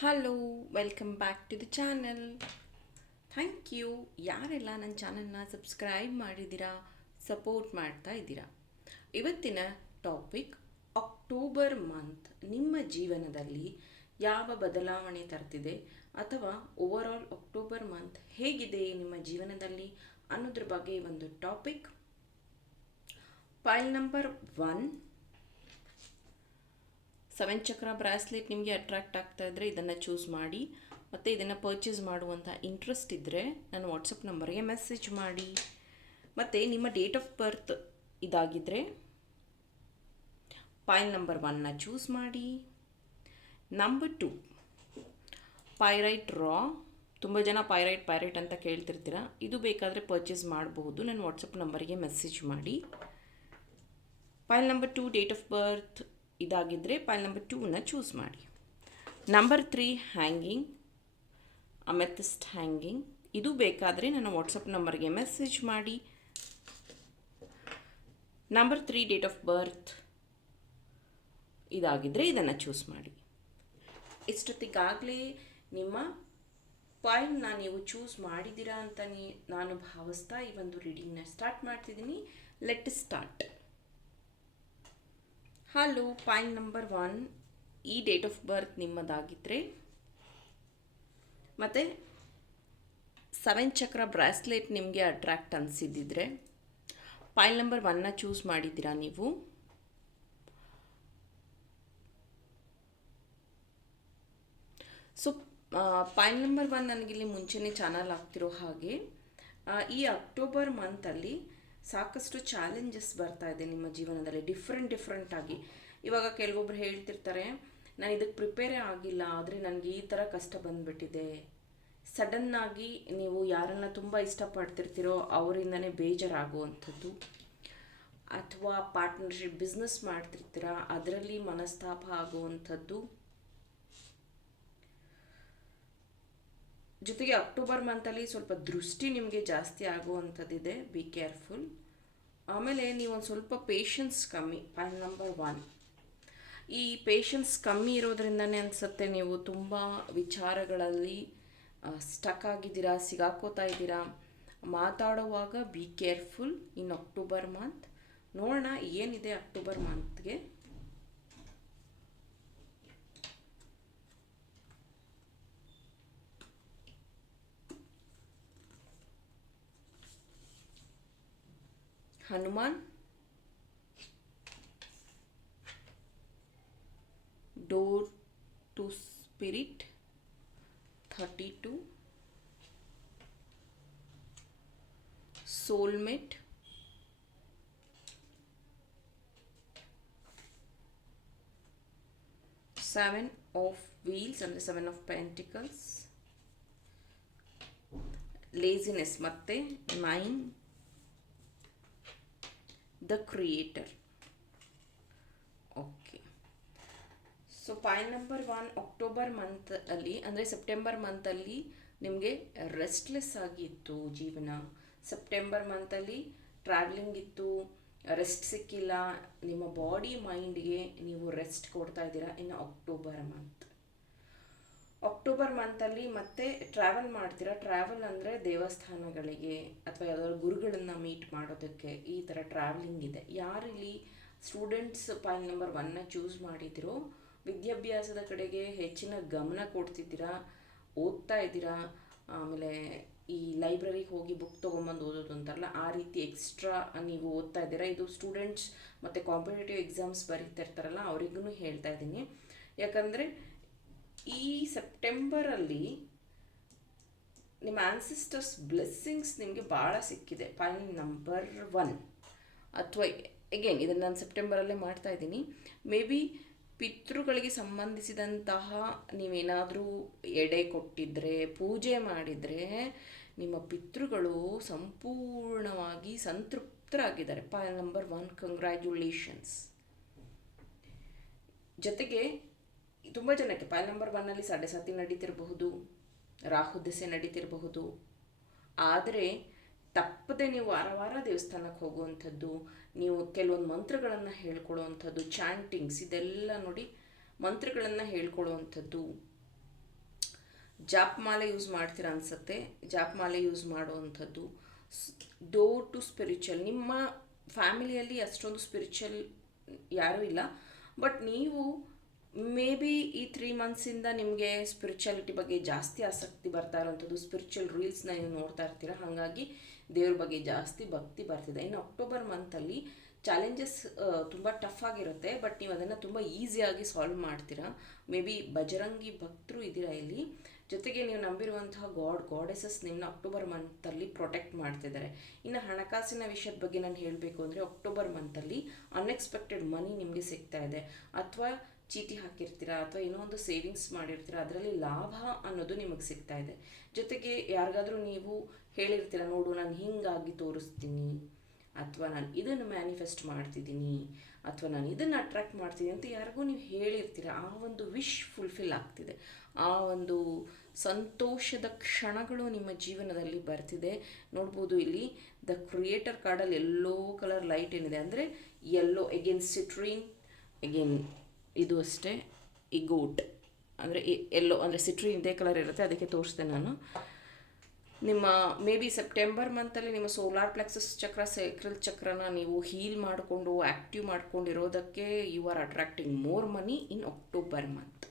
Hello welcome back to the channel thank you ಯಾರೆಲ್ಲ ನನ್ನ ಚಾನಲ್ನ ಸಬ್ಸ್ಕ್ರೈಬ್ ಮಾಡಿದ್ದೀರಾ ಸಪೋರ್ಟ್ ಮಾಡ್ತಾ ಇದ್ದೀರಾ? ಇವತ್ತಿನ ಟಾಪಿಕ್ ಅಕ್ಟೋಬರ್ ಮಂತ್ ನಿಮ್ಮ ಜೀವನದಲ್ಲಿ ಯಾವ ಬದಲಾವಣೆ ತರ್ತಿದೆ ಅಥವಾ ಓವರಾಲ್ ಅಕ್ಟೋಬರ್ ಮಂತ್ ಹೇಗಿದೆ ನಿಮ್ಮ ಜೀವನದಲ್ಲಿ ಅನ್ನೋದ್ರ ಬಗ್ಗೆ ಒಂದು topic pile number one seven chakra bracelet ನಿಮಗೆ ಅಟ್ರಾಕ್ಟ್ ಆಗ್ತಾ ಇದ್ದರೆ ಇದನ್ನು ಚೂಸ್ ಮಾಡಿ, ಮತ್ತು ಇದನ್ನು ಪರ್ಚೇಸ್ ಮಾಡುವಂಥ ಇಂಟ್ರೆಸ್ಟ್ ಇದ್ದರೆ ನಾನು ವಾಟ್ಸಪ್ ನಂಬರ್ಗೆ ಮೆಸೇಜ್ ಮಾಡಿ. ಮತ್ತು ನಿಮ್ಮ ಡೇಟ್ ಆಫ್ ಬರ್ತ್ ಇದಾಗಿದ್ದರೆ ಫೈಲ್ ನಂಬರ್ ಒನ್ನ ಚೂಸ್ ಮಾಡಿ. ನಂಬರ್ ಟು ಪೈರೈಟ್ ರಾ ತುಂಬ ಜನ ಪೈರೈಟ್ ಪೈರೈಟ್ ಅಂತ ಕೇಳ್ತಿರ್ತೀರ? ಇದು ಬೇಕಾದರೆ ಪರ್ಚೇಸ್ ಮಾಡಬಹುದು. ನನ್ನ ವಾಟ್ಸಪ್ ನಂಬರ್ಗೆ ಮೆಸೇಜ್ ಮಾಡಿ. Pile number two date of birth ಇದಾಗಿದ್ದರೆ pile number ಟೂನ ಚೂಸ್ ಮಾಡಿ. Number three hanging amethyst hanging ಇದು ಬೇಕಾದರೆ ನನ್ನ ವಾಟ್ಸಪ್ ನಂಬರ್ಗೆ ಮೆಸೇಜ್ ಮಾಡಿ. Number three date of birth ಇದಾಗಿದ್ದರೆ ಇದನ್ನು ಚೂಸ್ ಮಾಡಿ. ಇಷ್ಟೊತ್ತಿಗಾಗಲೇ ನಿಮ್ಮ ಪಾಯಿಂಟ್ನ ನೀವು ಚೂಸ್ ಮಾಡಿದ್ದೀರಾ ಅಂತ ನೀ ನಾನು ಭಾವಿಸ್ತಾ ಈ ಒಂದು ರೀಡಿಂಗ್ನ ಸ್ಟಾರ್ಟ್ ಮಾಡ್ತಿದ್ದೀನಿ. Let start hello, point number one. ಈ ಡೇಟ್ ಆಫ್ ಬರ್ತ್ ನಿಮ್ಮದಾಗಿದ್ದರೆ ಮತ್ತು, ಸೆವೆನ್ ಚಕ್ರ ಬ್ರಾಸ್ಲೆಟ್ ನಿಮಗೆ ಅಟ್ರಾಕ್ಟ್ ಅನಿಸಿದ್ದಿದ್ರೆ ಫೈಲ್ ನಂಬರ್ ಒನ್ನ ಚೂಸ್ ಮಾಡಿದ್ದೀರಾ ನೀವು? ಸೊ ಫೈಲ್ ನಂಬರ್ ಒನ್ ನನಗಿಲ್ಲಿ ಮುಂಚೆನೇ ಚಾನಲ್ ಆಗ್ತಿರೋ ಹಾಗೆ ಈ ಅಕ್ಟೋಬರ್ ಮಂತಲ್ಲಿ ಸಾಕಷ್ಟು ಚಾಲೆಂಜಸ್ ಬರ್ತಾ ಇದೆ ನಿಮ್ಮ ಜೀವನದಲ್ಲಿ ಡಿಫ್ರೆಂಟ್ ಡಿಫ್ರೆಂಟ್ ಆಗಿ. ಇವಾಗ ಕೆಲವೊಬ್ರು ಹೇಳ್ತಿರ್ತಾರೆ, ನಾನು ಇದಕ್ಕೆ ಪ್ರಿಪೇರೇ ಆಗಿಲ್ಲ, ಆದರೆ ನನಗೆ ಈ ಥರ ಕಷ್ಟ ಬಂದುಬಿಟ್ಟಿದೆ. ಸಡನ್ನಾಗಿ ನೀವು ಯಾರನ್ನ ತುಂಬ ಇಷ್ಟಪಡ್ತಿರ್ತೀರೋ ಅವರಿಂದನೇ ಬೇಜಾರಾಗುವಂಥದ್ದು. ಅಥವಾ ಪಾರ್ಟ್ನರ್ಶಿಪ್ ಬಿಸ್ನೆಸ್ ಮಾಡ್ತಿರ್ತೀರ, ಅದರಲ್ಲಿ ಮನಸ್ತಾಪ ಆಗುವಂಥದ್ದು. ಜೊತೆಗೆ ಅಕ್ಟೋಬರ್ ಮಂತಲ್ಲಿ ಸ್ವಲ್ಪ ದೃಷ್ಟಿ ನಿಮಗೆ ಜಾಸ್ತಿ ಆಗುವಂಥದ್ದಿದೆ. ಬಿ ಕೇರ್ಫುಲ್ ಆಮೇಲೆ ನೀವು ಒಂದು ಸ್ವಲ್ಪ ಪೇಷನ್ಸ್ ಕಮ್ಮಿ. ಪಾಯಿಂಟ್ ನಂಬರ್ ಒನ್ ಈ ಪೇಷನ್ಸ್ ಕಮ್ಮಿ ಇರೋದ್ರಿಂದನೇ ಅನಿಸುತ್ತೆ ನೀವು ತುಂಬ ವಿಚಾರಗಳಲ್ಲಿ ಸ್ಟಕ್ ಆಗಿದ್ದೀರಾ, ಸಿಗಾಕೋತಾ ಇದ್ದೀರಾ. ಮಾತಾಡುವಾಗ be careful in October month ನೋಡೋಣ ಏನಿದೆ ಅಕ್ಟೋಬರ್ ಮಂತ್ಗೆ Hanuman door to spirit thirty two soulmate seven of wheels ಅಂದರೆ ಸೆವೆನ್ ಆಫ್ ಪೆಂಟಿಕಲ್ಸ್ ಲೇಸಿನೆಸ್ ಮತ್ತು nine the creator okay so point number one October month ಅಲ್ಲಿ, ಅಂದರೆ ಸೆಪ್ಟೆಂಬರ್ ಮಂತಲ್ಲಿ ನಿಮಗೆ restless ಆಗಿತ್ತು ಜೀವನ. ಸೆಪ್ಟೆಂಬರ್ ಮಂತಲ್ಲಿ ಟ್ರಾವೆಲಿಂಗ್ ಇತ್ತು ರೆಸ್ಟ್ ಸಿಕ್ಕಿಲ್ಲ, ನಿಮ್ಮ ಬಾಡಿ ಮೈಂಡ್ಗೆ ನೀವು ರೆಸ್ಟ್ ಕೊಡ್ತಾ ಇದ್ದೀರಾ ಇನ್ನು ಅಕ್ಟೋಬರ್ ಮಂತ್ ಅಕ್ಟೋಬರ್ ಮಂತಲ್ಲಿ ಮತ್ತೆ ಟ್ರಾವೆಲ್ ಮಾಡ್ತೀರಾ? ಟ್ರಾವೆಲ್ ಅಂದರೆ ದೇವಸ್ಥಾನಗಳಿಗೆ ಅಥವಾ ಯಾವ್ದಾದ್ರು ಗುರುಗಳನ್ನು ಮೀಟ್ ಮಾಡೋದಕ್ಕೆ ಈ ಥರ ಟ್ರಾವೆಲಿಂಗ್ ಇದೆ. ಯಾರಿಲ್ಲಿ ಸ್ಟೂಡೆಂಟ್ಸ್ ಪಾಯಿಂಟ್ ನಂಬರ್ ಒನ್ನ ಚೂಸ್ ಮಾಡಿದಿರೋ? ವಿದ್ಯಾಭ್ಯಾಸದ ಕಡೆಗೆ ಹೆಚ್ಚಿನ ಗಮನ ಕೊಡ್ತಿದ್ದೀರಾ? ಓದ್ತಾ ಇದ್ದೀರಾ? ಆಮೇಲೆ ಈ ಲೈಬ್ರರಿಗೆ ಹೋಗಿ ಬುಕ್ ತೊಗೊಂಬಂದು ಓದೋದು ಅಂತಾರಲ್ಲ, ಆ ರೀತಿ ಎಕ್ಸ್ಟ್ರಾ ನೀವು ಓದ್ತಾ ಇದ್ದೀರಾ? ಇದು ಸ್ಟೂಡೆಂಟ್ಸ್ ಮತ್ತು ಕಾಂಪಿಟೇಟಿವ್ ಎಕ್ಸಾಮ್ಸ್ ಬರೀತಿರ್ತಾರಲ್ಲ ಅವರಿಗೂ ಹೇಳ್ತಾ ಇದ್ದೀನಿ. ಯಾಕಂದರೆ ಈ ಸೆಪ್ಟೆಂಬರಲ್ಲಿ ನಿಮ್ಮ ಆನ್ಸಿಸ್ಟರ್ಸ್ ಬ್ಲೆಸ್ಸಿಂಗ್ಸ್ ನಿಮಗೆ ಭಾಳ ಸಿಕ್ಕಿದೆ. ಪಾಯಿಂಟ್ ನಂಬರ್ ಒನ್ ಅಥವಾ ಎಗೇನ್ ಇದನ್ನು ನಾನು ಸೆಪ್ಟೆಂಬರಲ್ಲೇ ಮಾಡ್ತಾ ಇದ್ದೀನಿ. ಮೇ ಬಿ ಪಿತೃಗಳಿಗೆ ಸಂಬಂಧಿಸಿದಂತಹ ನೀವೇನಾದರೂ ಎಡೆ ಕೊಟ್ಟಿದ್ರೆ, ಪೂಜೆ ಮಾಡಿದರೆ ನಿಮ್ಮ ಪಿತೃಗಳು ಸಂಪೂರ್ಣವಾಗಿ ಸಂತೃಪ್ತರಾಗಿದ್ದಾರೆ. ಪಾಯಿಂಟ್ ನಂಬರ್ ಒನ್ ಕಂಗ್ರ್ಯಾಚುಲೇಷನ್ಸ್ ಜೊತೆಗೆ ತುಂಬ ಜನಕ್ಕೆ ಪೈಲ್ ನಂಬರ್ ಒನ್ನಲ್ಲಿ ಸಾಡೆಸಾತಿ ನಡೀತಿರಬಹುದು, ರಾಹು ದೆಸೆ ನಡೀತಿರಬಹುದು. ಆದರೆ ತಪ್ಪದೆ ನೀವು ವಾರ ವಾರ ದೇವಸ್ಥಾನಕ್ಕೆ ಹೋಗುವಂಥದ್ದು, ನೀವು ಕೆಲವೊಂದು ಮಂತ್ರಗಳನ್ನು ಹೇಳ್ಕೊಳ್ಳುವಂಥದ್ದು ಚಾಂಟಿಂಗ್ಸ್ ಇದೆಲ್ಲ ನೋಡಿ ಮಂತ್ರಗಳನ್ನು ಹೇಳ್ಕೊಳ್ಳುವಂಥದ್ದು ಜಾಪ್ ಮಾಲೆ ಯೂಸ್ ಮಾಡ್ತೀರಾ ಅನಿಸುತ್ತೆ, ಜಾಪ್ ಮಾಲೆ ಯೂಸ್ ಮಾಡುವಂಥದ್ದು. ಡೋರ್ ಟು ಸ್ಪಿರಿಚುವಲ್ ನಿಮ್ಮ ಫ್ಯಾಮಿಲಿಯಲ್ಲಿ ಅಷ್ಟೊಂದು ಸ್ಪಿರಿಚುವಲ್ ಯಾರೂ ಇಲ್ಲ ಬಟ್ ನೀವು ಮೇ ಬಿ ಈ ತ್ರೀ ಮಂತ್ಸಿಂದ ನಿಮಗೆ ಸ್ಪಿರಿಚುಯಾಲಿಟಿ ಬಗ್ಗೆ ಜಾಸ್ತಿ ಆಸಕ್ತಿ ಬರ್ತಾ ಇರೋವಂಥದ್ದು ಸ್ಪಿರಿಚುವಲ್ ರೀಲ್ಸ್ನ ನೀವು ನೋಡ್ತಾ ಇರ್ತೀರ? ಹಾಗಾಗಿ ದೇವ್ರ ಬಗ್ಗೆ ಜಾಸ್ತಿ ಭಕ್ತಿ ಬರ್ತಿದೆ. ಇನ್ನು ಅಕ್ಟೋಬರ್ ಮಂತಲ್ಲಿ ಚಾಲೆಂಜಸ್ ತುಂಬ ಟಫ್ ಆಗಿರುತ್ತೆ ಬಟ್ ನೀವು ಅದನ್ನು ತುಂಬ ಈಸಿಯಾಗಿ ಸಾಲ್ವ್ ಮಾಡ್ತೀರಾ? ಮೇ ಬಿ ಬಜರಂಗಿ ಭಕ್ತರು ಇದ್ದೀರಾ ಇಲ್ಲಿ? ಜೊತೆಗೆ ನೀವು ನಂಬಿರುವಂತಹ ಗಾಡ್, ಗಾಡೆಸಸ್ ನಿಮ್ಮನ್ನ ಅಕ್ಟೋಬರ್ ಮಂತಲ್ಲಿ ಪ್ರೊಟೆಕ್ಟ್ ಮಾಡ್ತಿದ್ದಾರೆ. ಇನ್ನು ಹಣಕಾಸಿನ ವಿಷಯದ ಬಗ್ಗೆ ನಾನು ಹೇಳಬೇಕು ಅಂದರೆ ಅಕ್ಟೋಬರ್ ಮಂತಲ್ಲಿ ಅನ್ಎಕ್ಸ್ಪೆಕ್ಟೆಡ್ ಮನಿ ನಿಮಗೆ ಸಿಗ್ತಾ ಇದೆ. ಅಥವಾ ಚೀಟಿ ಹಾಕಿರ್ತೀರಾ ಅಥವಾ ಏನೋ ಒಂದು ಸೇವಿಂಗ್ಸ್ ಮಾಡಿರ್ತೀರಾ, ಅದರಲ್ಲಿ ಲಾಭ ಅನ್ನೋದು ನಿಮಗೆ ಸಿಗ್ತಾ ಇದೆ. ಜೊತೆಗೆ ಯಾರಿಗಾದರೂ ನೀವು ಹೇಳಿರ್ತೀರ, ನೋಡು ನಾನು ಹಿಂಗಾಗಿ ತೋರಿಸ್ತೀನಿ, ಅಥವಾ ನಾನು ಇದನ್ನು ಮ್ಯಾನಿಫೆಸ್ಟ್ ಮಾಡ್ತಿದ್ದೀನಿ, ಅಥವಾ ನಾನು ಇದನ್ನು ಅಟ್ರ್ಯಾಕ್ಟ್ ಮಾಡ್ತೀನಿ ಅಂತ ಯಾರಿಗೂ ನೀವು ಹೇಳಿರ್ತೀರ, ಆ ಒಂದು ವಿಶ್ ಫುಲ್ಫಿಲ್ ಆಗ್ತಿದೆ. ಆ ಒಂದು ಸಂತೋಷದ ಕ್ಷಣಗಳು ನಿಮ್ಮ ಜೀವನದಲ್ಲಿ ಬರ್ತಿದೆ. ನೋಡ್ಬೋದು ಇಲ್ಲಿ ದ ಕ್ರಿಯೇಟರ್ ಕಾರ್ಡಲ್ಲಿ ಎಲ್ಲೋ ಕಲರ್ ಲೈಟ್ ಏನಿದೆ ಅಂದರೆ ಎಲ್ಲೋ ಎಗೇನ್ ಸಿಟ್ರೀನ್ ಎಗೇನ್ ಇದು ಅಷ್ಟೇ, ಈ ಗೋಟ್ ಅಂದರೆ ಎಲ್ಲೋ ಅಂದರೆ ಸಿಟ್ರಿ ಇದೇ ಕಲರ್ ಇರುತ್ತೆ, ಅದಕ್ಕೆ ತೋರಿಸ್ದೆ ನಾನು. ನಿಮ್ಮ ಮೇ ಬಿ ಸೆಪ್ಟೆಂಬರ್ ಮಂತಲ್ಲಿ ನಿಮ್ಮ ಸೋಲಾರ್ ಪ್ಲೆಕ್ಸಸ್ ಚಕ್ರ ಸೈಕ್ರಲ್ ಚಕ್ರನ ನೀವು ಹೀಲ್ ಮಾಡಿಕೊಂಡು active ಮಾಡ್ಕೊಂಡಿರೋದಕ್ಕೆ you are attracting more money in October month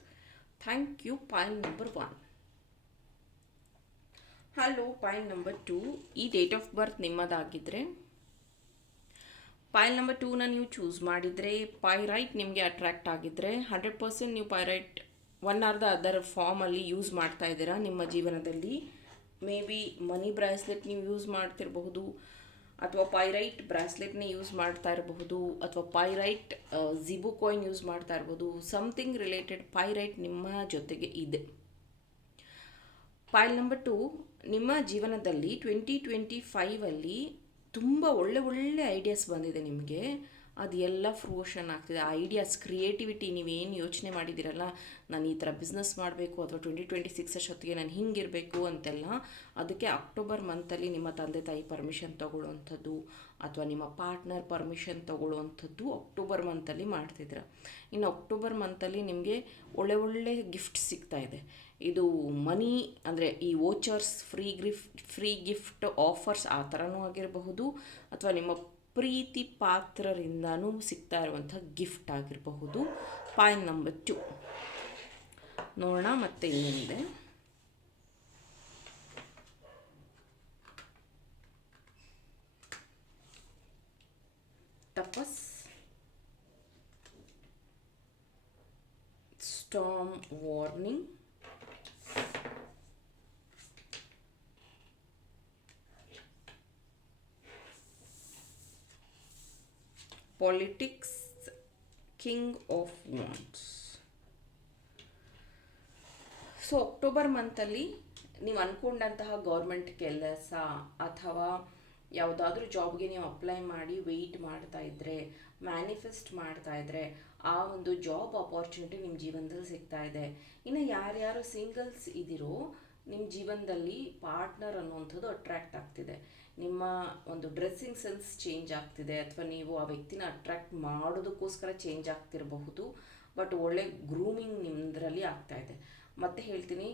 thank you point number one hello point number two ಈ ಡೇಟ್ ಆಫ್ ಬರ್ತ್ ನಿಮ್ಮದಾಗಿದ್ದರೆ ಪಾಯಿಲ್ ನಂಬರ್ ಟೂನ ನೀವು ಚೂಸ್ ಮಾಡಿದರೆ ಪೈರೈಟ್ ನಿಮಗೆ ಅಟ್ರ್ಯಾಕ್ಟ್ ಆಗಿದ್ದರೆ ಹಂಡ್ರೆಡ್ ಪರ್ಸೆಂಟ್ ನೀವು pyrite one or the other ಫಾರ್ಮಲ್ಲಿ use ಮಾಡ್ತಾ ಇದ್ದೀರಾ ನಿಮ್ಮ ಜೀವನದಲ್ಲಿ. ಮೇ ಬಿ ಮನಿ ಬ್ರಾಸ್ಲೆಟ್ ನೀವು ಯೂಸ್ ಮಾಡ್ತಿರಬಹುದು, ಅಥವಾ ಪೈರೈಟ್ ಬ್ರಾಸ್ಲೆಟ್ನ ಯೂಸ್ ಮಾಡ್ತಾ ಇರಬಹುದು, ಅಥವಾ ಪೈರೈಟ್ ಜಿಬು ಕಾಯಿನ್ ಯೂಸ್ ಮಾಡ್ತಾ ಇರ್ಬೋದು ಸಮಥಿಂಗ್ ರಿಲೇಟೆಡ್ ಪೈರೈಟ್ ನಿಮ್ಮ ಜೊತೆಗೆ ಇದೆ. ಪೈಲ್ ನಂಬರ್ ಟು ನಿಮ್ಮ ಜೀವನದಲ್ಲಿ ಟ್ವೆಂಟಿ ಟ್ವೆಂಟಿ ಫೈವಲ್ಲಿ ತುಂಬ ಒಳ್ಳೆ ಒಳ್ಳೆ ಐಡಿಯಾಸ್ ಬಂದಿದೆ ನಿಮಗೆ. ಅದು ಎಲ್ಲ ಫ್ರೂಷನ್ ಆಗ್ತಿದೆ. ಆ ಐಡಿಯಾಸ್ ಕ್ರಿಯೇಟಿವಿಟಿ ನೀವೇನು ಯೋಚನೆ ಮಾಡಿದ್ದೀರಲ್ಲ, ನಾನು ಈ ಥರ ಬಿಸ್ನೆಸ್ ಮಾಡಬೇಕು ಅಥವಾ ಟ್ವೆಂಟಿ ಟ್ವೆಂಟಿ ಸಿಕ್ಸ್ ಅಷ್ಟೊತ್ತಿಗೆ ನಾನು ಹಿಂಗಿರಬೇಕು ಅಂತೆಲ್ಲ, ಅದಕ್ಕೆ ಅಕ್ಟೋಬರ್ ಮಂತಲ್ಲಿ ನಿಮ್ಮ ತಂದೆ ತಾಯಿ ಪರ್ಮಿಷನ್ ತೊಗೊಳ್ಳೋವಂಥದ್ದು ಅಥವಾ ನಿಮ್ಮ ಪಾರ್ಟ್ನರ್ ಪರ್ಮಿಷನ್ ತೊಗೊಳ್ಳುವಂಥದ್ದು ಅಕ್ಟೋಬರ್ ಮಂತಲ್ಲಿ ಮಾಡ್ತಿದ್ರ ಇನ್ನು ಅಕ್ಟೋಬರ್ ಮಂತಲ್ಲಿ ನಿಮಗೆ ಒಳ್ಳೆ ಒಳ್ಳೆ ಗಿಫ್ಟ್ ಸಿಗ್ತಾ ಇದೆ. ಇದು ಮನಿ ಅಂದರೆ ಈ vouchers free gift free gift offers ಆ ಥರನೂ ಆಗಿರಬಹುದು, ಅಥವಾ ನಿಮ್ಮ ಪ್ರೀತಿ ಪಾತ್ರರಿಂದನೂ ಸಿಗ್ತಾ ಇರುವಂಥ ಗಿಫ್ಟ್ ಆಗಿರಬಹುದು. ಪಾಯಿಂಟ್ ನಂಬರ್ ಟು ನೋಡೋಣ ಮತ್ತೆ ಇನ್ನೇನಿದೆ ತಪಸ್ storm warning politics king of wands so October ಮಂತಲ್ಲಿ ನೀವು ಅಂದ್ಕೊಂಡಂತಹ ಗೌರ್ಮೆಂಟ್ ಕೆಲಸ ಅಥವಾ ಯಾವುದಾದ್ರೂ ಜಾಬ್ಗೆ ನೀವು ಅಪ್ಲೈ ಮಾಡಿ ವೆಯ್ಟ್ ಮಾಡ್ತಾ ಇದ್ದರೆ ಮ್ಯಾನಿಫೆಸ್ಟ್ ಮಾಡ್ತಾ ಇದ್ದರೆ ಆ ಒಂದು ಜಾಬ್ ಅಪಾರ್ಚುನಿಟಿ ನಿಮ್ಮ ಜೀವನದಲ್ಲಿ ಸಿಗ್ತಾ ಇದೆ. ಇನ್ನು ಯಾರ್ಯಾರು ಸಿಂಗಲ್ಸ್ ಇದ್ದೀರೋ ನಿಮ್ಮ ಜೀವನದಲ್ಲಿ ಪಾರ್ಟ್ನರ್ ಅನ್ನುವಂಥದ್ದು ಅಟ್ರ್ಯಾಕ್ಟ್ ಆಗ್ತಿದೆ. ನಿಮ್ಮ ಒಂದು ಡ್ರೆಸ್ಸಿಂಗ್ ಸೆನ್ಸ್ ಚೇಂಜ್ ಆಗ್ತಿದೆ, ಅಥವಾ ನೀವು ಆ ವ್ಯಕ್ತಿನ ಅಟ್ರ್ಯಾಕ್ಟ್ ಮಾಡೋದಕ್ಕೋಸ್ಕರ ಚೇಂಜ್ ಆಗ್ತಿರಬಹುದು ಬಟ್ ಒಳ್ಳೆ ಗ್ರೂಮಿಂಗ್ ನಿಮ್ಮದರಲ್ಲಿ ಇದೆ. ಮತ್ತೆ ಹೇಳ್ತೀನಿ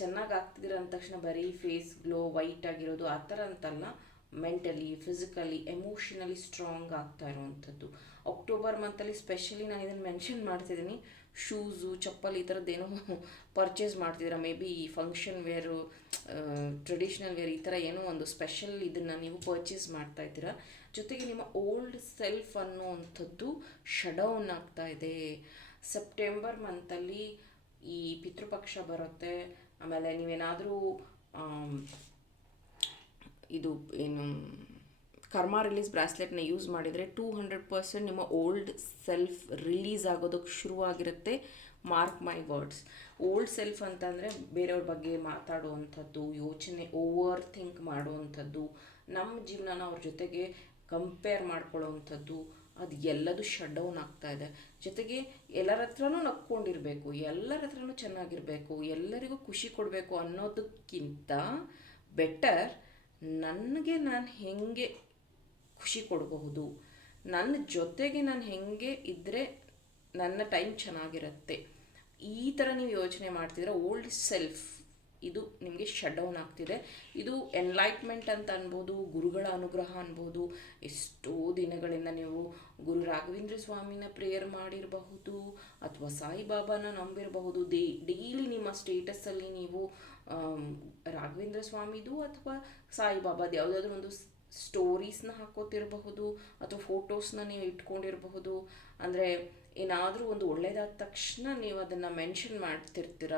ಚೆನ್ನಾಗಿ ಆಗ್ತಿದ್ದೀರ ಅಂದ ತಕ್ಷಣ ಬರೀ ಫೇಸ್ ಗ್ಲೋ ವೈಟ್ ಆಗಿರೋದು ಆ ಥರ ಅಂತಲ್ಲ ಮೆಂಟಲಿ ಫಿಸಿಕಲಿ ಎಮೋಷನಲಿ ಸ್ಟ್ರಾಂಗ್ ಆಗ್ತಾ ಇರುವಂಥದ್ದು. ಅಕ್ಟೋಬರ್ ಮಂತಲ್ಲಿ ಸ್ಪೆಷಲಿ ನಾನು ಇದನ್ನು ಮೆನ್ಷನ್ ಮಾಡ್ತಿದ್ದೀನಿ ಶೂಸು ಚಪ್ಪಲಿ ಈ ಥರದ್ದೇನೋ ಪರ್ಚೇಸ್ ಮಾಡ್ತಿದ್ದೀರಾ? Maybe function wear traditional wear ಈ ಥರ ಏನೋ ಒಂದು ಸ್ಪೆಷಲ್ ಇದನ್ನು ನೀವು ಪರ್ಚೇಸ್ ಮಾಡ್ತಾ ಇದ್ದೀರ? ಜೊತೆಗೆ ನಿಮ್ಮ ಓಲ್ಡ್ ಸೆಲ್ಫ್ ಅನ್ನೋವಂಥದ್ದು ಶಡೌನ್ ಆಗ್ತಾ ಇದೆ. ಸೆಪ್ಟೆಂಬರ್ ಮಂತಲ್ಲಿ ಈ ಪಿತೃಪಕ್ಷ ಬರುತ್ತೆ. ಆಮೇಲೆ ನೀವೇನಾದರೂ ಇದು ಏನು ಕರ್ಮ ರಿಲೀಸ್ ಬ್ರಾಸ್ಲೆಟ್ನ ಯೂಸ್ ಮಾಡಿದರೆ ಟೂ ಹಂಡ್ರೆಡ್ ಪರ್ಸೆಂಟ್ ನಿಮ್ಮ ಓಲ್ಡ್ ಸೆಲ್ಫ್ ರಿಲೀಸ್ ಆಗೋದಕ್ಕೆ ಶುರುವಾಗಿರುತ್ತೆ. Mark my words old self ಅಂತಂದರೆ ಬೇರೆಯವ್ರ ಬಗ್ಗೆ ಮಾತಾಡುವಂಥದ್ದು, ಯೋಚನೆ ಓವರ್ ಥಿಂಕ್ ಮಾಡುವಂಥದ್ದು, ನಮ್ಮ ಜೀವನನ ಅವ್ರ ಜೊತೆಗೆ ಕಂಪೇರ್ ಮಾಡ್ಕೊಳ್ಳೋವಂಥದ್ದು, ಅದು ಎಲ್ಲದು ಶಟ್ ಡೌನ್ ಆಗ್ತಾ ಇದೆ. ಜೊತೆಗೆ ಎಲ್ಲರ ಹತ್ರನೂ ನಕ್ಕೊಂಡಿರಬೇಕು, ಎಲ್ಲರ ಹತ್ರನೂ ಚೆನ್ನಾಗಿರಬೇಕು, ಎಲ್ಲರಿಗೂ ಖುಷಿ ಕೊಡಬೇಕು ಅನ್ನೋದಕ್ಕಿಂತ ಬೆಟರ್ ನನಗೆ ನಾನು ಹೇಗೆ ಖುಷಿ ಕೊಡಬಹುದು ನನ್ನ ಜೊತೆಗೆ ನಾನು ಹೇಗೆ ಇದ್ದರೆ ನನ್ನ ಟೈಮ್ ಚೆನ್ನಾಗಿರುತ್ತೆ. ಈ ಥರ ನೀವು ಯೋಚನೆ ಮಾಡ್ತಿದ್ರೆ ಓಲ್ಡ್ ಸೆಲ್ಫ್ ಇದು ನಿಮಗೆ ಶಟ್ ಡೌನ್ ಆಗ್ತಿದೆ. ಇದು ಎನ್ಲೈಟ್ಮೆಂಟ್ ಅಂತ ಅನ್ಬೋದು, ಗುರುಗಳ ಅನುಗ್ರಹ ಅನ್ಬೋದು, ಎಷ್ಟೋ ದಿನಗಳಿಂದ ನೀವು ಗುರು ರಾಘವೇಂದ್ರ ಸ್ವಾಮಿನ ಪ್ರೇಯರ್ ಮಾಡಿರಬಹುದು ಅಥವಾ ಸಾಯಿಬಾಬಾನ ನಂಬಿರಬಹುದು. ದೇ ಡೈಲಿ ನಿಮ್ಮ ಸ್ಟೇಟಸ್ಸಲ್ಲಿ ನೀವು ರಾಘವೇಂದ್ರ ಸ್ವಾಮಿದು ಅಥವಾ ಸಾಯಿಬಾಬಾದು ಯಾವುದಾದ್ರೂ ಒಂದು ಸ್ಟೋರೀಸ್ನ ಹಾಕೋತಿರಬಹುದು ಅಥವಾ ಫೋಟೋಸ್ನ ನೀವು ಇಟ್ಕೊಂಡಿರಬಹುದು. ಅಂದರೆ ಏನಾದರೂ ಒಂದು ಒಳ್ಳೆಯದಾದ ತಕ್ಷಣ ನೀವು ಅದನ್ನು ಮೆನ್ಷನ್ ಮಾಡ್ತಿರ್ತೀರ?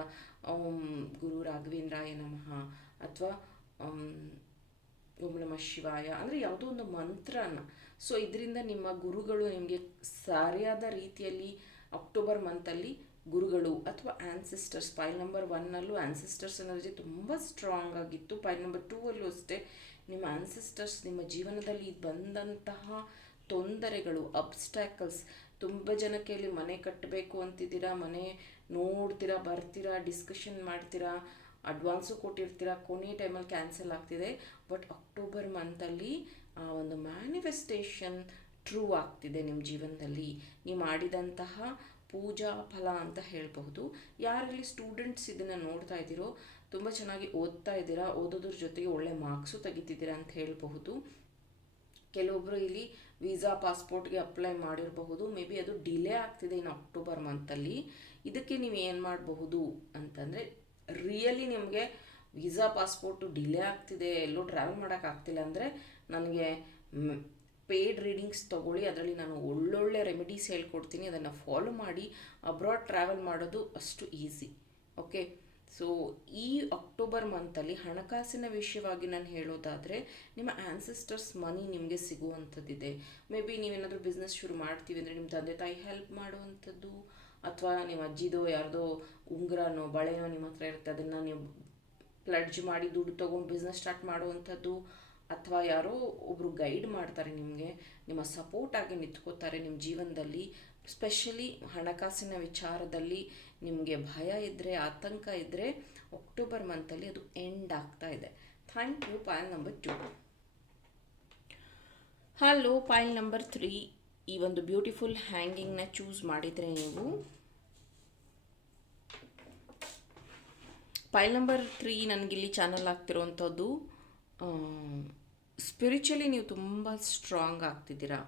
ಓಂ ಗುರು ರಾಘವೇಂದ್ರಾಯ ನಮಃ. ಅಥವಾ, ಓಂ ನಮಃ ಶಿವಾಯ. ಅಂದರೆ ಯಾವುದೋ ಒಂದು ಮಂತ್ರನ. ಸೊ ಇದರಿಂದ ನಿಮ್ಮ ಗುರುಗಳು ನಿಮಗೆ ಸರಿಯಾದ ರೀತಿಯಲ್ಲಿ ಅಕ್ಟೋಬರ್ ಮಂತಲ್ಲಿ ಗುರುಗಳು ಅಥವಾ ಆ್ಯನ್ಸಿಸ್ಟರ್ಸ್ ಫೈಲ್ ನಂಬರ್ ಒನ್ನಲ್ಲೂ ಆ್ಯನ್ಸಿಸ್ಟರ್ಸ್ ಎನರ್ಜಿ ತುಂಬ ಸ್ಟ್ರಾಂಗ್ ಆಗಿತ್ತು. ಫೈಲ್ ನಂಬರ್ ಟೂ ಅಲ್ಲೂ ಅಷ್ಟೇ ನಿಮ್ಮ ಆ್ಯನ್ಸಿಸ್ಟರ್ಸ್ ನಿಮ್ಮ ಜೀವನದಲ್ಲಿ ಬಂದಂತಹ ತೊಂದರೆಗಳು ಅಬ್ಸ್ಟ್ಯಾಕಲ್ಸ್ ತುಂಬ ಜನಕ್ಕೆ ಇಲ್ಲಿ ಮನೆ ಕಟ್ಟಬೇಕು ಅಂತಿದ್ದೀರಾ, ಮನೆ ನೋಡ್ತೀರಾ, ಬರ್ತೀರಾ ಡಿಸ್ಕಷನ್ ಮಾಡ್ತೀರಾ ಅಡ್ವಾನ್ಸು ಕೊಟ್ಟಿರ್ತೀರಾ, ಕೊನೆ ಟೈಮಲ್ಲಿ ಕ್ಯಾನ್ಸಲ್ ಆಗ್ತಿದೆ. ಬಟ್ ಅಕ್ಟೋಬರ್ ಮಂತಲ್ಲಿ ಆ, ಒಂದು ಮ್ಯಾನಿಫೆಸ್ಟೇಷನ್ ಟ್ರೂ ಆಗ್ತಿದೆ ನಿಮ್ಮ ಜೀವನದಲ್ಲಿ. ನೀವು ಮಾಡಿದಂತಹ ಪೂಜಾ ಫಲ ಅಂತ ಹೇಳಬಹುದು. ಯಾರಲ್ಲಿ ಸ್ಟೂಡೆಂಟ್ಸ್ ಇದನ್ನು ನೋಡ್ತಾ ಇದ್ದೀರೋ, ತುಂಬ ಚೆನ್ನಾಗಿ ಓದ್ತಾ ಇದ್ದೀರಾ, ಓದೋದ್ರ ಜೊತೆಗೆ ಒಳ್ಳೆ ಮಾರ್ಕ್ಸು ತೆಗಿತಿದ್ದೀರಾ ಅಂತ ಹೇಳಬಹುದು. ಕೆಲವೊಬ್ಬರು ಇಲ್ಲಿ ವೀಸಾ ಪಾಸ್ಪೋರ್ಟ್ಗೆ ಅಪ್ಲೈ ಮಾಡಿರಬಹುದು. ಮೇ ಬಿ ಅದು ಡಿಲೇ ಆಗ್ತಿದೆ ಇನ್ನು ಅಕ್ಟೋಬರ್ ಮಂತಲ್ಲಿ. ಇದಕ್ಕೆ ನೀವು ಏನು ಮಾಡಬಹುದು ಅಂತಂದರೆ ರಿಯಲಿ ನಿಮಗೆ ವೀಸಾ ಪಾಸ್ಪೋರ್ಟು ಡಿಲೇ ಆಗ್ತಿದೆ, ಎಲ್ಲೂ ಟ್ರಾವೆಲ್ ಮಾಡೋಕ್ಕಾಗ್ತಿಲ್ಲ ಅಂದರೆ ನನಗೆ ಪೇಯ್ಡ್ ರೀಡಿಂಗ್ಸ್ ತೊಗೊಳ್ಳಿ, ಅದರಲ್ಲಿ ನಾನು ಒಳ್ಳೊಳ್ಳೆ ರೆಮಿಡೀಸ್ ಹೇಳ್ಕೊಡ್ತೀನಿ, ಅದನ್ನು ಫಾಲೋ ಮಾಡಿ ಅಬ್ರಾಡ್ ಟ್ರಾವೆಲ್ ಮಾಡೋದು ಅಷ್ಟು ಈಸಿ ಓಕೆ ಸೊ ಈ ಅಕ್ಟೋಬರ್ ಮಂತಲ್ಲಿ ಹಣಕಾಸಿನ ವಿಷಯವಾಗಿ ನಾನು ಹೇಳೋದಾದರೆ, ನಿಮ್ಮ ಆ್ಯನ್ಸೆಸ್ಟರ್ಸ್ ಮನಿ ನಿಮಗೆ ಸಿಗುವಂಥದ್ದಿದೆ. ಮೇ ಬಿ ನೀವೇನಾದರೂ ಬಿಸ್ನೆಸ್ ಶುರು ಮಾಡ್ತೀವಿ ಅಂದರೆ ನಿಮ್ಮ ತಂದೆ ತಾಯಿ ಹೆಲ್ಪ್ ಮಾಡುವಂಥದ್ದು, ಅಥವಾ ನಿಮ್ಮ ಅಜ್ಜಿದೋ ಯಾರ್ದೋ ಉಂಗುರನೋ ಬಳೆನೋ ನಿಮ್ಮ ಹತ್ರ ಇರುತ್ತೆ, ಅದನ್ನು ನೀವು ಪ್ಲಡ್ಜ್ ಮಾಡಿ ದುಡ್ಡು ತೊಗೊಂಡು ಬಿಸ್ನೆಸ್ ಸ್ಟಾರ್ಟ್ ಮಾಡುವಂಥದ್ದು, ಅಥವಾ ಯಾರೋ ಒಬ್ಬರು ಗೈಡ್ ಮಾಡ್ತಾರೆ ನಿಮಗೆ, ನಿಮ್ಮ ಸಪೋರ್ಟಾಗಿ ನಿಂತ್ಕೋತಾರೆ ನಿಮ್ಮ ಜೀವನದಲ್ಲಿ ಸ್ಪೆಷಲಿ ಹಣಕಾಸಿನ ವಿಚಾರದಲ್ಲಿ ನಿಮಗೆ ಭಯ ಇದ್ದರೆ ಆತಂಕ ಇದ್ದರೆ ಅಕ್ಟೋಬರ್ ಮಂತಲ್ಲಿ ಅದು ಎಂಡ್ ಆಗ್ತಾ ಇದೆ. Thank you pile number two hello pile number three ಈ ಒಂದು ಬ್ಯೂಟಿಫುಲ್ ಹ್ಯಾಂಗಿಂಗ್ನ ಚೂಸ್ ಮಾಡಿದರೆ ನೀವು. ಪೈಲ್ ನಂಬರ್ ತ್ರೀ ನನಗಿಲ್ಲಿ ಚಾನಲ್ ಆಗ್ತಿರೋವಂಥದ್ದು ಸ್ಪಿರಿಚುಲಿ ನೀವು ತುಂಬ ಸ್ಟ್ರಾಂಗ್ ಆಗ್ತಿದ್ದೀರಾ.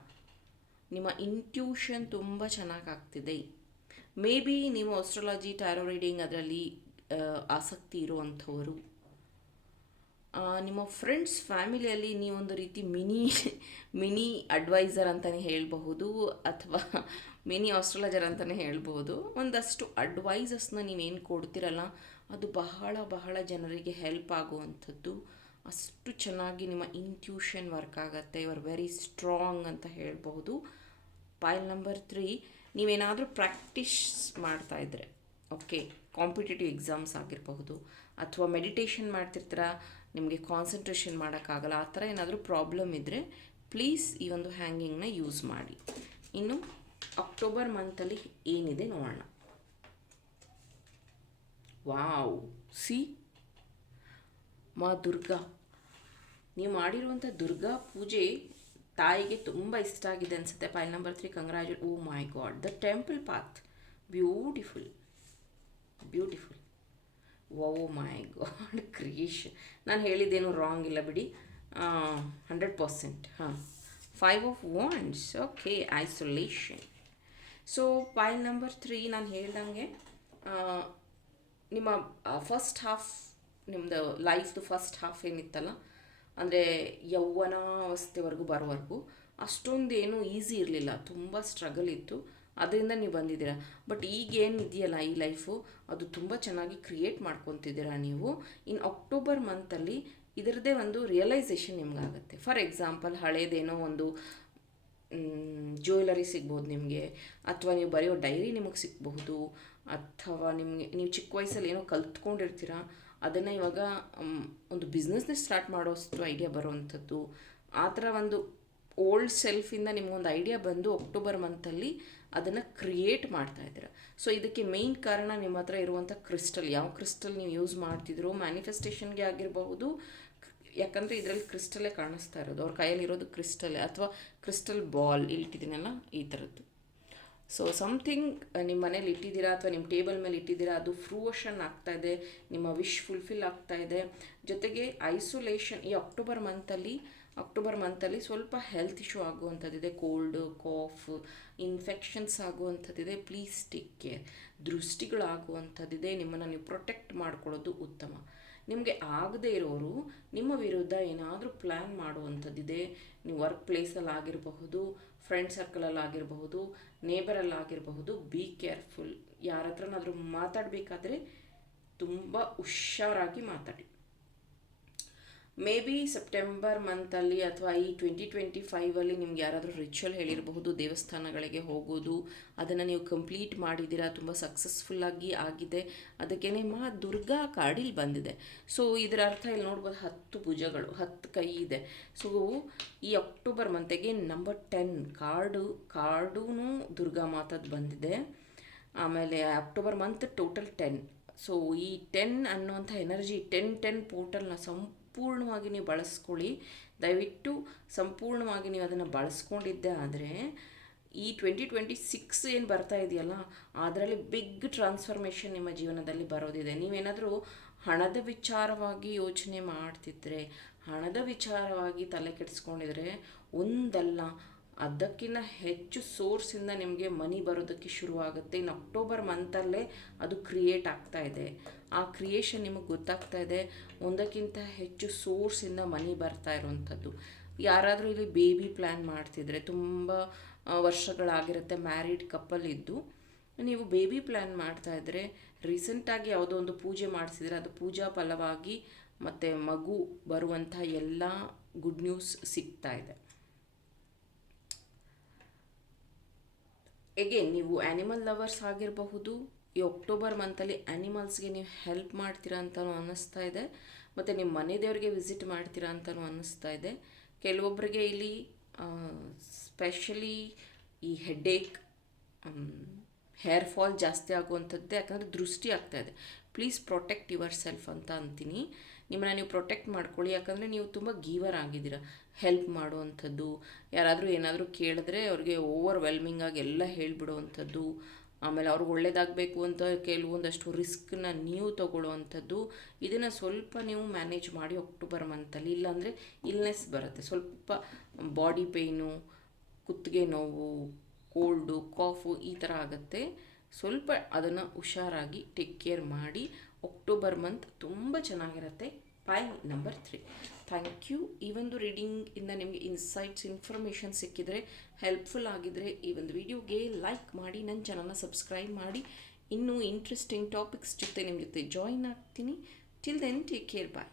ನಿಮ್ಮ ಇಂಟ್ಯೂಷನ್ ತುಂಬ ಚೆನ್ನಾಗಿ ಆಗ್ತಿದೆ ಮೇ ಬಿ ನೀವು ಆಸ್ಟ್ರಾಲಜಿ ಟ್ಯಾರೋ ರೀಡಿಂಗ್ ಅದರಲ್ಲಿ ಆಸಕ್ತಿ ಇರುವಂಥವರು. ನಿಮ್ಮ ಫ್ರೆಂಡ್ಸ್ ಫ್ಯಾಮಿಲಿಯಲ್ಲಿ ನೀವೊಂದು ರೀತಿ ಮಿನಿ ಮಿನಿ ಅಡ್ವೈಸರ್ ಅಂತಲೇ ಹೇಳಬಹುದು, ಅಥವಾ ಮಿನಿ ಆಸ್ಟ್ರಾಲಜರ್ ಅಂತಲೇ ಹೇಳ್ಬೋದು ಒಂದಷ್ಟು ಅಡ್ವೈಸಸ್ನ ನೀವೇನು ಕೊಡ್ತಿರಲ್ಲ, ಅದು ಬಹಳ ಬಹಳ ಜನರಿಗೆ ಹೆಲ್ಪ್ ಆಗುವಂಥದ್ದು. ಅಷ್ಟು ಚೆನ್ನಾಗಿ ನಿಮ್ಮ ಇಂಟ್ಯೂಷನ್ ವರ್ಕ್ ಆಗುತ್ತೆ. ಯು ಆರ್ ವೆರಿ ಸ್ಟ್ರಾಂಗ್ ಅಂತ ಹೇಳ್ಬಹುದು. ಪಾಯಿಲ್ ನಂಬರ್ ತ್ರೀ ನೀವೇನಾದರೂ ಪ್ರಾಕ್ಟೀಸ್ ಮಾಡ್ತಾ ಇದ್ರೆ ಓಕೆ ಕಾಂಪಿಟೇಟಿವ್ ಎಕ್ಸಾಮ್ಸ್ ಆಗಿರಬಹುದು, ಅಥವಾ ಮೆಡಿಟೇಷನ್ ಮಾಡ್ತಿರ್ತೀರ, ನಿಮಗೆ ಕಾನ್ಸಂಟ್ರೇಷನ್ ಮಾಡೋಕ್ಕಾಗಲ್ಲ, ಆ ಥರ ಏನಾದರೂ ಪ್ರಾಬ್ಲಮ್ ಇದ್ದರೆ ಪ್ಲೀಸ್ ಈ ಒಂದು ಹ್ಯಾಂಗಿಂಗ್ನ ಯೂಸ್ ಮಾಡಿ. ಇನ್ನು ಅಕ್ಟೋಬರ್ ಮಂತಲ್ಲಿ ಏನಿದೆ ನೋಡೋಣ. ವಾವ್ ಸಿ ಮಾ ದುರ್ಗಾ, ನೀವು ಮಾಡಿರುವಂಥ ದುರ್ಗಾ ಪೂಜೆ ತಾಯಿಗೆ ತುಂಬ ಇಷ್ಟ ಆಗಿದೆ ಅನಿಸುತ್ತೆ. Pile number three congrats oh my God. The temple path. Beautiful. Beautiful. Oh my God. Creation ನಾನು ಹೇಳಿದ್ದೇನು ರಾಂಗ್ ಇಲ್ಲ ಬಿಡಿ. ಹಂಡ್ರೆಡ್ ಪರ್ಸೆಂಟ್ ಹಾಂ. Five of wands okay isolation so pile number three ನಾನು ಹೇಳ್ದಂಗೆ ನಿಮ್ಮ ಫಸ್ಟ್ ಹಾಫ್ ನಿಮ್ಮದು ಲೈಫ್ದು ಫಸ್ಟ್ ಹಾಫ್ ಏನಿತ್ತಲ್ಲ ಅಂದರೆ ಯೌವನಾವಸ್ಥೆವರೆಗೂ ಬರೋವರೆಗೂ ಅಷ್ಟೊಂದು ಏನೂ ಈಸಿ ಇರಲಿಲ್ಲ. ತುಂಬ ಸ್ಟ್ರಗಲ್ ಇತ್ತು. ಅದರಿಂದ ನೀವು ಬಂದಿದ್ದೀರಾ? ಬಟ್ ಈಗೇನು ಇದೆಯಲ್ಲ ಈ ಲೈಫು ಅದು ತುಂಬ ಚೆನ್ನಾಗಿ ಕ್ರಿಯೇಟ್ ಮಾಡ್ಕೊತಿದ್ದೀರಾ ನೀವು? ಇನ್ ಅಕ್ಟೋಬರ್ ಮಂತಲ್ಲಿ ಇದರದೇ ಒಂದು ರಿಯಲೈಸೇಷನ್ ನಿಮ್ಗಾಗುತ್ತೆ. ಫಾರ್ ಎಕ್ಸಾಂಪಲ್ ಹಳೇದೇನೋ ಒಂದು ಜ್ಯುವೆಲರಿ ಸಿಗ್ಬೋದು ನಿಮಗೆ. ಅಥವಾ ನೀವು ಬರೆಯೋ ಡೈರಿ ನಿಮಗೆ ಸಿಗಬಹುದು. ಅಥವಾ ನಿಮಗೆ, ನೀವು ಚಿಕ್ಕ ವಯಸ್ಸಲ್ಲಿ ಏನೋ ಕಲ್ತ್ಕೊಂಡಿರ್ತೀರ? ಅದನ್ನು ಇವಾಗ ಒಂದು ಬಿಸ್ನೆಸ್ನೇ ಸ್ಟಾರ್ಟ್ ಮಾಡೋಷ್ಟು ಐಡಿಯಾ ಬರೋವಂಥದ್ದು. ಆ ಥರ ಒಂದು ಓಲ್ಡ್ ಸೆಲ್ಫಿಂದ ನಿಮಗೊಂದು ಐಡಿಯಾ ಬಂದು ಅಕ್ಟೋಬರ್ ಮಂತಲ್ಲಿ ಅದನ್ನು ಕ್ರಿಯೇಟ್ ಮಾಡ್ತಾ ಇದ್ದೀರ. ಸೊ ಇದಕ್ಕೆ ಮೇಯ್ನ್ ಕಾರಣ ನಿಮ್ಮ ಹತ್ರ ಇರುವಂಥ ಕ್ರಿಸ್ಟಲ್ ಯಾವ ಕ್ರಿಸ್ಟಲ್ ನೀವು ಯೂಸ್ ಮಾಡ್ತಿದ್ರು ಮ್ಯಾನಿಫೆಸ್ಟೇಷನ್ಗೆ ಆಗಿರಬಹುದು, ಯಾಕಂದರೆ ಇದರಲ್ಲಿ ಕ್ರಿಸ್ಟಲ್ಲೇ ಕಾಣಿಸ್ತಾ ಇರೋದು. ಅವ್ರ ಕೈಯಲ್ಲಿ ಇರೋದು ಕ್ರಿಸ್ಟಲ್ಲೇ ಅಥವಾ ಕ್ರಿಸ್ಟಲ್ ಬಾಲ್ ಇಟ್ಟಿದ್ದೀನಲ್ಲ ಈ ಥರದ್ದು. ಸೊ ಸಮಥಿಂಗ್ ನಿಮ್ಮ ಮನೇಲಿ ಇಟ್ಟಿದ್ದೀರಾ ಅಥವಾ ನಿಮ್ಮ ಟೇಬಲ್ ಮೇಲೆ ಇಟ್ಟಿದ್ದೀರಾ, ಅದು ಫ್ರೂವಶನ್ ಆಗ್ತಾ ಇದೆ, ನಿಮ್ಮ ವಿಶ್ ಫುಲ್ಫಿಲ್ ಆಗ್ತಾ ಇದೆ. ಜೊತೆಗೆ ಐಸೋಲೇಷನ್ ಈ ಅಕ್ಟೋಬರ್ ಮಂತಲ್ಲಿ ಅಕ್ಟೋಬರ್ ಮಂತಲ್ಲಿ ಸ್ವಲ್ಪ ಹೆಲ್ತ್ ಇಶ್ಯೂ ಆಗುವಂಥದ್ದಿದೆ. ಕೋಲ್ಡ್ ಕಾಫ್ ಇನ್ಫೆಕ್ಷನ್ಸ್ ಆಗುವಂಥದ್ದಿದೆ. ಪ್ಲೀಸ್ ಟೇಕ್ ಕೇರ್ ದೃಷ್ಟಿಗಳಾಗುವಂಥದ್ದಿದೆ. ನಿಮ್ಮನ್ನು ನೀವು ಪ್ರೊಟೆಕ್ಟ್ ಮಾಡ್ಕೊಳ್ಳೋದು ಉತ್ತಮ. ನಿಮಗೆ ಆಗದೇ ಇರೋರು ನಿಮ್ಮ ವಿರುದ್ಧ ಏನಾದರೂ ಪ್ಲ್ಯಾನ್ ಮಾಡುವಂಥದ್ದಿದೆ. ನೀವು ವರ್ಕ್ ಪ್ಲೇಸಲ್ಲಿ ಆಗಿರಬಹುದು ಫ್ರೆಂಡ್ ಸರ್ಕಲಲ್ಲಿ ಆಗಿರಬಹುದು ನೇಬರಲ್ಲಿ ಆಗಿರಬಹುದು ಬಿ ಕೇರ್ಫುಲ್ ಯಾರ ಹತ್ರನಾದರೂ ಮಾತಾಡಬೇಕಾದ್ರೆ ತುಂಬ ಹುಷಾರಾಗಿ ಮಾತಾಡಿ. ಮೇ ಬಿ ಸೆಪ್ಟೆಂಬರ್ ಮಂತಲ್ಲಿ ಅಥವಾ ಈ ಟ್ವೆಂಟಿ ಟ್ವೆಂಟಿ ಫೈವಲ್ಲಿ ನಿಮ್ಗೆ ಯಾರಾದರೂ ರಿಚುವಲ್ ಹೇಳಿರಬಹುದು, ದೇವಸ್ಥಾನಗಳಿಗೆ ಹೋಗೋದು, ಅದನ್ನು ನೀವು ಕಂಪ್ಲೀಟ್ ಮಾಡಿದ್ದೀರಾ, ತುಂಬ ಸಕ್ಸಸ್ಫುಲ್ಲಾಗಿ ಆಗಿದೆ. ಅದಕ್ಕೇ ಮಾ ದುರ್ಗಾ ಕಾಡಿಲ್ ಬಂದಿದೆ. ಸೊ ಇದರ ಅರ್ಥ ಇಲ್ಲಿ ನೋಡ್ಬೋದು ಹತ್ತು ಭುಜಗಳು, ಹತ್ತು ಕೈ ಇದೆ. ಸೊ ಈ ಅಕ್ಟೋಬರ್ ಮಂತಿಗೆ ನಂಬರ್ ಟೆನ್ ಕಾರ್ಡು ಕಾರ್ಡೂ ದುರ್ಗಾ ಮಾತದ್ದು ಬಂದಿದೆ. ಆಮೇಲೆ October month total ten so ಈ ಟೆನ್ ಅನ್ನುವಂಥ ಎನರ್ಜಿ ಟೆನ್ ಟೆನ್ ಪೋರ್ಟಲ್ನ ಸಂಪೂರ್ಣವಾಗಿ ನೀವು ಬಳಸ್ಕೊಳ್ಳಿ. ದಯವಿಟ್ಟು ಸಂಪೂರ್ಣವಾಗಿ ನೀವು ಅದನ್ನು ಬಳಸ್ಕೊಂಡಿದ್ದೆ ಆದರೆ, ಈ ಟ್ವೆಂಟಿ ಟ್ವೆಂಟಿ ಸಿಕ್ಸ್ ಏನು ಬರ್ತಾ ಇದೆಯಲ್ಲ, ಅದರಲ್ಲಿ ಬಿಗ್ ಟ್ರಾನ್ಸ್ಫಾರ್ಮೇಷನ್ ನಿಮ್ಮ ಜೀವನದಲ್ಲಿ ಬರೋದಿದೆ. ನೀವೇನಾದರೂ ಹಣದ ವಿಚಾರವಾಗಿ ಯೋಚನೆ ಮಾಡ್ತಿದ್ರೆ, ಹಣದ ವಿಚಾರವಾಗಿ ತಲೆ ಕೆಡಿಸ್ಕೊಂಡಿದ್ರೆ ಒಂದಲ್ಲ ಅದಕ್ಕಿಂತ ಹೆಚ್ಚು ಸೋರ್ಸಿಂದ ನಿಮಗೆ ಮನಿ ಬರೋದಕ್ಕೆ ಶುರುವಾಗುತ್ತೆ. ಇನ್ನು ಅಕ್ಟೋಬರ್ ಮಂತಲ್ಲೇ ಅದು ಕ್ರಿಯೇಟ್ ಆಗ್ತಾ ಇದೆ. ಆ ಕ್ರಿಯೇಷನ್ ನಿಮಗೆ ಗೊತ್ತಾಗ್ತಾ ಇದೆ. ಒಂದಕ್ಕಿಂತ ಹೆಚ್ಚು ಸೋರ್ಸಿಂದ ಮನಿ ಬರ್ತಾ ಇರೋವಂಥದ್ದು. ಯಾರಾದರೂ ಇಲ್ಲಿ ಬೇಬಿ ಪ್ಲ್ಯಾನ್ ಮಾಡ್ತಿದ್ರೆ ತುಂಬ ವರ್ಷಗಳಾಗಿರುತ್ತೆ. ಮ್ಯಾರಿಡ್ ಕಪಲ್ ಇದ್ದು, ನೀವು ಬೇಬಿ ಪ್ಲ್ಯಾನ್ ಮಾಡ್ತಾ ಇದ್ದರೆ ರೀಸೆಂಟಾಗಿ ಯಾವುದೋ ಒಂದು ಪೂಜೆ ಮಾಡಿಸಿದರೆ ಅದು ಪೂಜಾ ಫಲವಾಗಿ ಮತ್ತು ಮಗು ಬರುವಂಥ ಎಲ್ಲ ಗುಡ್ ನ್ಯೂಸ್ ಸಿಗ್ತಾ ಇದೆ. ಎಗೇನ್ ನೀವು ಆ್ಯನಿಮಲ್ ಲವರ್ಸ್ ಆಗಿರಬಹುದು ಈ ಅಕ್ಟೋಬರ್ ಮಂತಲ್ಲಿ ಆ್ಯನಿಮಲ್ಸ್ಗೆ ನೀವು ಹೆಲ್ಪ್ ಮಾಡ್ತೀರಾ ಅಂತಲೂ ಅನ್ನಿಸ್ತಾ ಇದೆ. ಮತ್ತು ನಿಮ್ಮ ಮನೆ ದೇವರಿಗೆ ವಿಸಿಟ್ ಮಾಡ್ತೀರಾ ಅಂತಲೂ ಅನ್ನಿಸ್ತಾ ಇದೆ. ಕೆಲವೊಬ್ಬರಿಗೆ ಇಲ್ಲಿ ಸ್ಪೆಷಲಿ ಈ ಹೆಡ್ಡೇಕ್ ಹೇರ್ ಫಾಲ್ ಜಾಸ್ತಿ ಆಗುವಂಥದ್ದೇ, ಯಾಕಂದರೆ ದೃಷ್ಟಿ ಆಗ್ತಾ ಇದೆ. ಪ್ಲೀಸ್ ಪ್ರೊಟೆಕ್ಟ್ ಯುವರ್ ಸೆಲ್ಫ್ ಅಂತ ಅಂತೀನಿ. ನಿಮ್ಮನ್ನ ನೀವು ಪ್ರೊಟೆಕ್ಟ್ ಮಾಡ್ಕೊಳ್ಳಿ. ಯಾಕಂದರೆ ನೀವು ತುಂಬ ಗೀವರ್ ಆಗಿದ್ದೀರ. ಹೆಲ್ಪ್ ಮಾಡುವಂಥದ್ದು, ಯಾರಾದರೂ ಏನಾದರೂ ಕೇಳಿದ್ರೆ ಅವ್ರಿಗೆ ಓವರ್ವೆಲ್ಮಿಂಗ್ ಆಗಿ ಎಲ್ಲ ಹೇಳಿಬಿಡುವಂಥದ್ದು. ಆಮೇಲೆ ಅವ್ರಿಗೆ ಒಳ್ಳೇದಾಗಬೇಕು ಅಂತ ಕೆಲವೊಂದಷ್ಟು ರಿಸ್ಕ್ನ ನೀವು ತಗೊಳ್ಳುವಂಥದ್ದು, ಇದನ್ನು ಸ್ವಲ್ಪ ನೀವು ಮ್ಯಾನೇಜ್ ಮಾಡಿ ಅಕ್ಟೋಬರ್ ಮಂತಲ್ಲಿ, ಇಲ್ಲಾಂದರೆ ಇಲ್ನೆಸ್ ಬರುತ್ತೆ. ಸ್ವಲ್ಪ ಬಾಡಿ ಪೇಯ್ನು ಕುತ್ತಿಗೆ ನೋವು, ಕೋಲ್ಡು, ಕಾಫು ಈ ಥರ ಆಗುತ್ತೆ. ಸ್ವಲ್ಪ ಅದನ್ನು ಹುಷಾರಾಗಿ ಟೇಕ್ ಕೇರ್ ಮಾಡಿ ಅಕ್ಟೋಬರ್ ಮಂತ್ ತುಂಬ ಚೆನ್ನಾಗಿರುತ್ತೆ. Point number three thank you ಈ ಒಂದು ರೀಡಿಂಗಿಂದ ನಿಮಗೆ ಇನ್ಸೈಟ್ಸ್ ಇನ್ಫಾರ್ಮೇಷನ್ ಸಿಕ್ಕಿದರೆ ಹೆಲ್ಪ್ಫುಲ್ ಆಗಿದ್ದರೆ ಈ ಒಂದು ವಿಡಿಯೋಗೆ ಲೈಕ್ ಮಾಡಿ ನನ್ನ ಚಾನಲ್ನ ಸಬ್ಸ್ಕ್ರೈಬ್ ಮಾಡಿ ಇನ್ನೂ ಇಂಟ್ರೆಸ್ಟಿಂಗ್ ಟಾಪಿಕ್ಸ್ ಜೊತೆ ನಿಮ್ಮ ಜೊತೆ ಜಾಯಿನ್ ಆಗ್ತೀನಿ till then take care bye